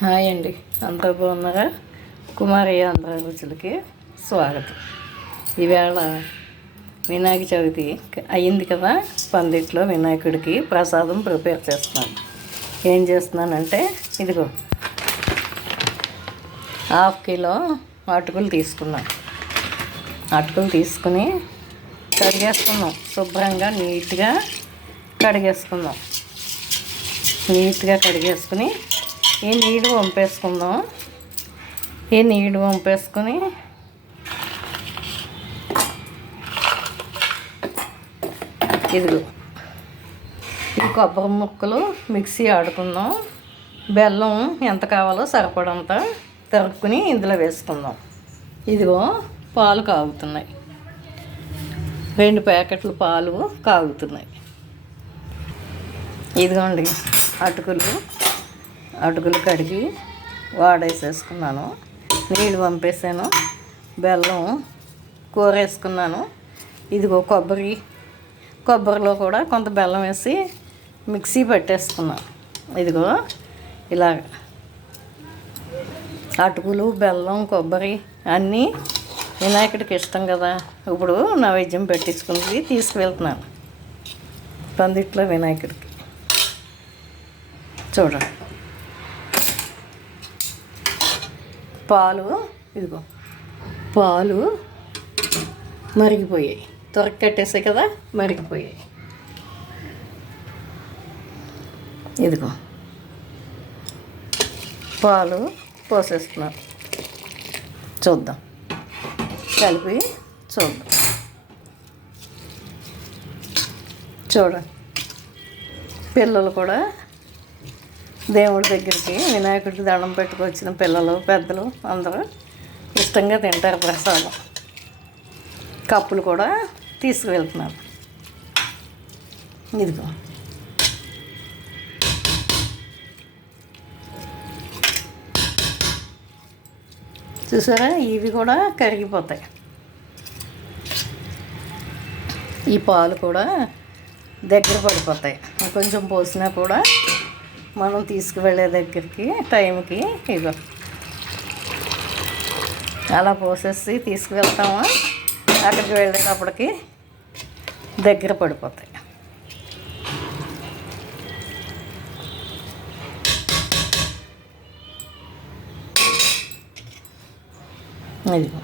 Hi అండి, అందరూ బాగున్నారా? కుమారి ఆంధ్ర రుచులకి స్వాగతం. ఈవేళ వినాయక చవితి అయ్యింది కదా, పందిట్లో వినాయకుడికి ప్రసాదం ప్రిపేర్ చేస్తున్నాను. ఏం చేస్తున్నానంటే ఇదిగో 1/2 కిలో అటుకులు తీసుకున్నాను. అటుకులు తీసుకుని కడిగేసుకున్నాం, శుభ్రంగా నీట్గా కడిగేసుకుందాం. నీట్గా కడిగేసుకుని ఈ నీడు వంపేసుకుందాం. ఈ నీడు వంపేసుకుని ఇదిగో ఈ కొబ్బరి ముక్కలు మిక్సీ ఆడుకుందాం. బెల్లం ఎంత కావాలో సరిపడంత తరుక్కుని ఇందులో వేసుకుందాం. ఇదిగో పాలు కాగుతున్నాయి, 2 ప్యాకెట్లు పాలు కాగుతున్నాయి. ఇదిగోండి అటుకులు కడిగి వాడేసేసుకున్నాను, నీళ్ళు పంపేసాను, బెల్లం కూర వేసుకున్నాను. ఇదిగో కొబ్బరిలో కూడా కొంత బెల్లం వేసి మిక్సీ పట్టేసుకున్నాను. ఇదిగో ఇలాగ అటుకులు, బెల్లం, కొబ్బరి అన్నీ వినాయకుడికి ఇష్టం కదా. ఇప్పుడు నైవేద్యం పెట్టించుకుని తీసుకువెళ్తున్నాను పందిట్లో వినాయకుడికి. చూడండి, ఇదిగో పాలు మరిగిపోయాయి, కట్టేసాయి కదా, మరిగిపోయాయి. ఇదిగో పాలు పోసేస్తున్నాను, చూద్దాం, కలిపి చూద్దాం. చూడండి, పిల్లలు కూడా దేవుడి దగ్గరికి వినాయకుడికి దండం పెట్టుకొచ్చిన పిల్లలు, పెద్దలు అందరూ ఇష్టంగా తింటారు ప్రసాదం. కప్పులు కూడా తీసుకువెళ్తున్నాను. ఇదిగో చూసారా, ఇవి కూడా కరిగిపోతాయి. ఈ పాలు కూడా దగ్గర పడిపోతాయి. కొంచెం పోసినా కూడా మనం తీసుకువెళ్ళే దగ్గరికి టైంకి ఇగో అలా పోసేసి తీసుకువెళ్తామా, అక్కడికి వెళ్ళేటప్పటికి దగ్గర పడిపోతాయి. ఇదిగో